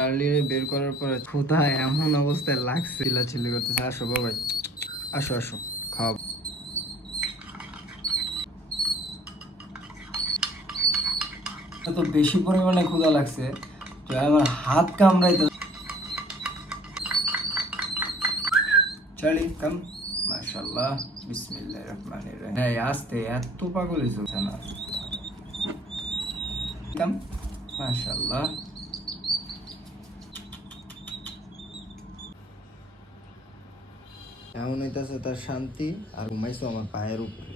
চার্লির বের করার পরে কোথায় এমন অবস্থায় লাগছে, চিল্লাচিল্লি করতেছে। আসো বাবাই, আসো আসো, খাও। এত বেশি পরিমাণে ক্ষুধা লাগছে তো আমার হাত কামড়াইতে। চার্লি কাম, মাশাআল্লাহ, বিসমিল্লাহির রহমানির রহিম। হ্যাঁ আস্তে, এত পাগল হইছে না। কাম, মাশাআল্লাহ। এমন হইতাছে তার শান্তি, আর ঘুমাইছো আমার পায়ের উপরে।